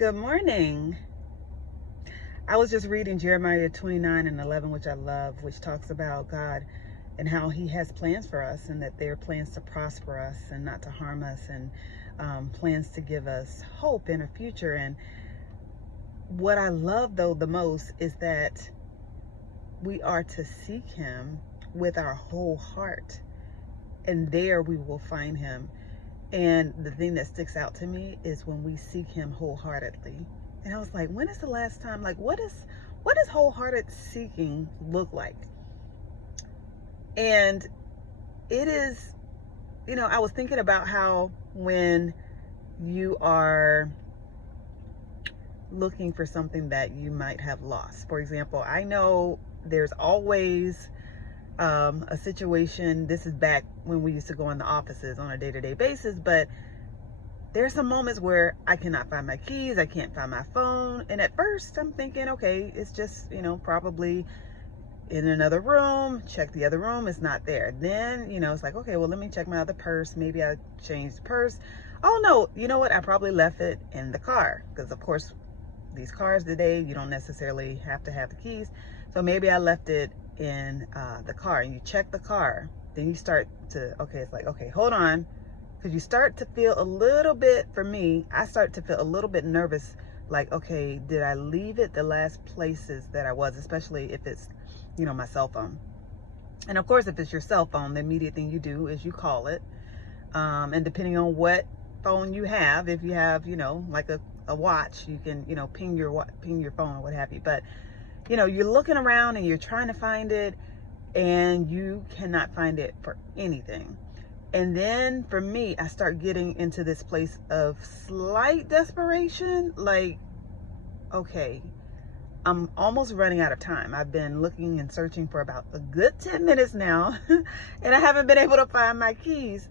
Good morning. I was just reading Jeremiah 29:11, which I love, which talks about God and how he has plans for us and that they're plans to prosper us and not to harm us, and plans to give us hope in a future. And what I love, though, the most is that we are to seek him with our whole heart, and there we will find him. And the thing that sticks out to me is when we seek him wholeheartedly. And I was like, when is the last time, like, what does wholehearted seeking look like? And it is, I was thinking about how when you are looking for something that you might have lost. For example, I know there's always a situation. This is back when we used to go in the offices on a day-to-day basis, but there's some moments where I cannot find my keys, I can't find my phone, and at first I'm thinking, okay, it's just, probably in another room. Check the other room, it's not there. Then, it's like, okay, well, let me check my other purse. Maybe I changed the purse. Oh no, you know what? I probably left it in the car, because of course, these cars today, you don't necessarily have to have the keys. So maybe I left it in the car, and you check the car. Then you start to, okay, it's like, okay, hold on. Because you start to feel a little bit, for me, I start to feel a little bit nervous. Like, okay, did I leave it the last places that I was, especially if it's, my cell phone. And of course, if it's your cell phone, the immediate thing you do is you call it. And depending on what phone you have, if you have, like a watch, you can, ping your phone or what have you. But, you're looking around and you're trying to find it, and you cannot find it for anything. And then for me, I start getting into this place of slight desperation. Like, okay, I'm almost running out of time. I've been looking and searching for about a good 10 minutes now, and I haven't been able to find my keys.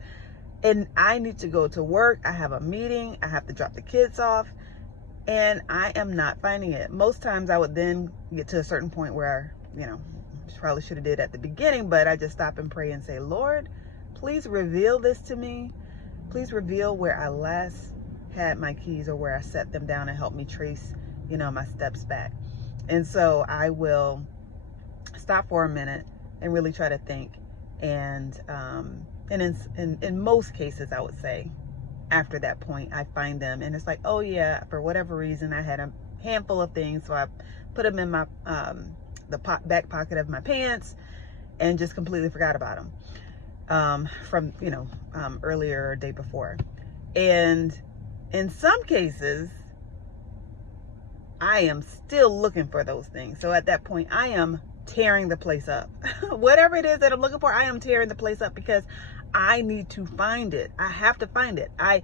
And I need to go to work. I have a meeting. I have to drop the kids off, and I am not finding it. Most times I would then get to a certain point where, probably should have did at the beginning, but I just stop and pray and say, Lord, please reveal this to me. Please reveal where I last had my keys or where I set them down, and help me trace, my steps back. And so I will stop for a minute and really try to think. And in most cases, I would say, after that point, I find them, and it's like, oh yeah, for whatever reason, I had a handful of things, so I put them in my back pocket of my pants and just completely forgot about them. From earlier or day before. And in some cases, I am still looking for those things. So at that point, I am tearing the place up. Whatever it is that I'm looking for, I am tearing the place up, because I need to find it. I have to find it. I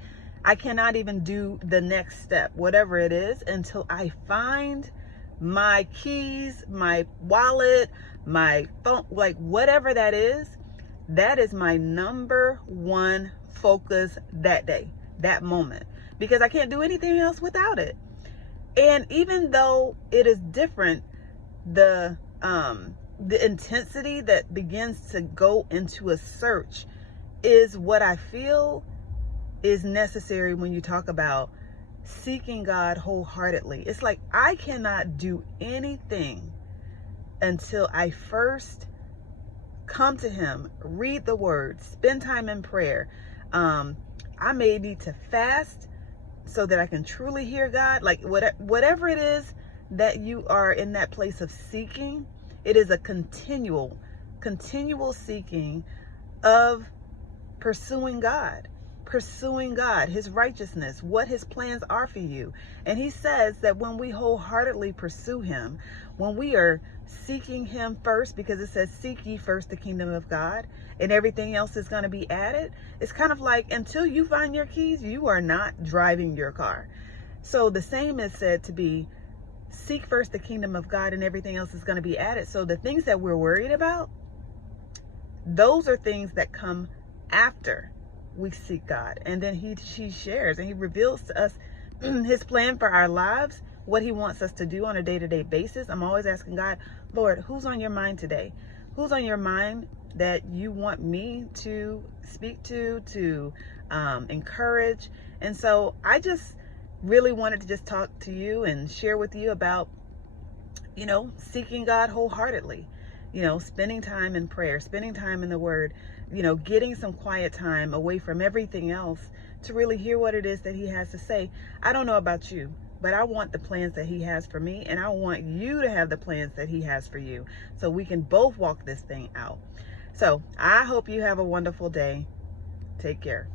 cannot even do the next step, whatever it is, until I find my keys, my wallet, my phone, like whatever that is. That is my number one focus that day, that moment, because I can't do anything else without it. And even though it is different, the intensity that begins to go into a search is what I feel is necessary when you talk about seeking God wholeheartedly. It's like I cannot do anything until I first come to him, read the word, spend time in prayer. I may need to fast so that I can truly hear God. Like whatever it is that you are in that place of seeking, it is a continual seeking of pursuing God, his righteousness, what his plans are for you. And he says that when we wholeheartedly pursue him, when we are seeking him first, because it says, seek ye first the kingdom of God, and everything else is going to be added. It's kind of like, until you find your keys, you are not driving your car. So the same is said to be, seek first the kingdom of God, and everything else is going to be added. So the things that we're worried about, those are things that come after we seek God. And then she shares and he reveals to us his plan for our lives, what he wants us to do on a day-to-day basis. I'm always asking God, Lord, who's on your mind today? Who's on your mind that you want me to speak to encourage? And so I just really wanted to just talk to you and share with you about, seeking God wholeheartedly, spending time in prayer, spending time in the Word, getting some quiet time away from everything else to really hear what it is that He has to say. I don't know about you, but I want the plans that He has for me, and I want you to have the plans that He has for you, so we can both walk this thing out. So I hope you have a wonderful day. Take care.